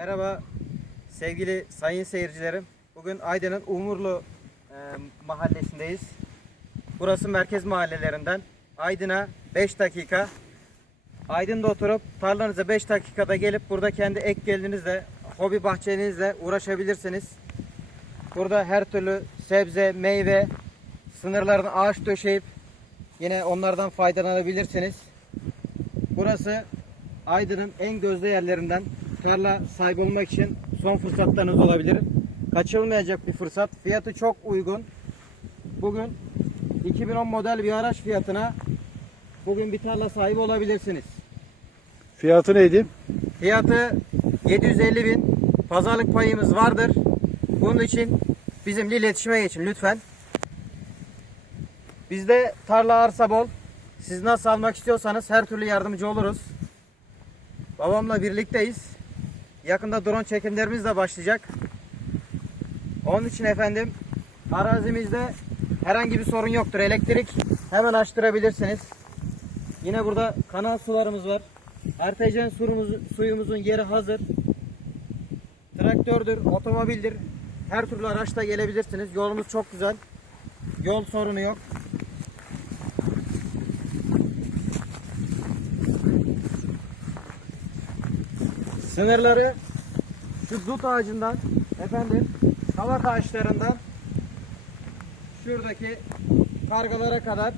Merhaba sevgili sayın seyircilerim. Bugün Aydın'ın Umurlu e, mahallesindeyiz. Burası merkez mahallelerinden. Aydın'a 5 dakika. Aydın'da oturup tarlanıza 5 dakikada gelip burada kendi ek gelinizle, hobi bahçenizle uğraşabilirsiniz. Burada her türlü sebze, meyve, sınırlarına ağaç döşeyip yine onlardan faydalanabilirsiniz. Burası Aydın'ın en gözde yerlerinden tarla sahibi olmak için son fırsatlarınız olabilir. Kaçırılmayacak bir fırsat. Fiyatı çok uygun. Bugün 2010 model bir araç fiyatına bugün bir tarla sahibi olabilirsiniz. Fiyatı neydi? Fiyatı 750 bin. Pazarlık payımız vardır. Bunun için bizimle iletişime geçin lütfen. Bizde tarla arsa bol. Siz nasıl almak istiyorsanız her türlü yardımcı oluruz. Babamla birlikteyiz. Yakında drone çekimlerimiz de başlayacak. Onun için efendim arazimizde herhangi bir sorun yoktur. Elektrik hemen açtırabilirsiniz. Yine burada kanal sularımız var. Artejen suyumuz, suyumuzun yeri hazır. Traktördür, otomobildir. Her türlü araçla gelebilirsiniz. Yolumuz çok güzel. Yol sorunu yok. Sınırları şu dut ağacından efendim kavak ağaçlarından şuradaki kargalara kadar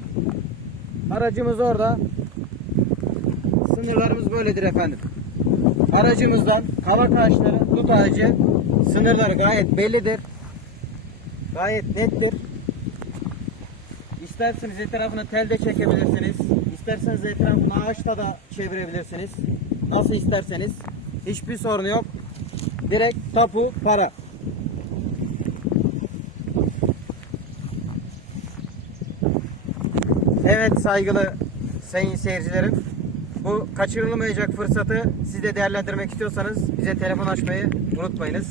aracımız orada sınırlarımız böyledir efendim. Aracımızdan kavak ağaçları, dut ağacı sınırları gayet bellidir. Gayet nettir. İsterseniz etrafını telde çekebilirsiniz. İsterseniz etrafını ağaçta da çevirebilirsiniz. Nasıl isterseniz. Hiçbir sorun yok. Direkt tapu para. Evet saygılı sayın seyircilerim. Bu kaçırılmayacak fırsatı siz de değerlendirmek istiyorsanız bize telefon açmayı unutmayınız.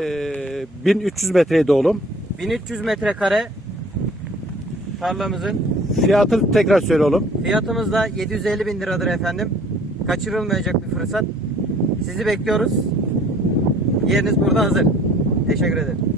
Ee, 1300 metreydi oğlum. 1300 metrekare tarlamızın Fiyatı tekrar söyle oğlum. fiyatımız da 750 bin liradır efendim. Kaçırılmayacak bir fırsat. Sizi bekliyoruz. Yeriniz burada hazır. Teşekkür ederim.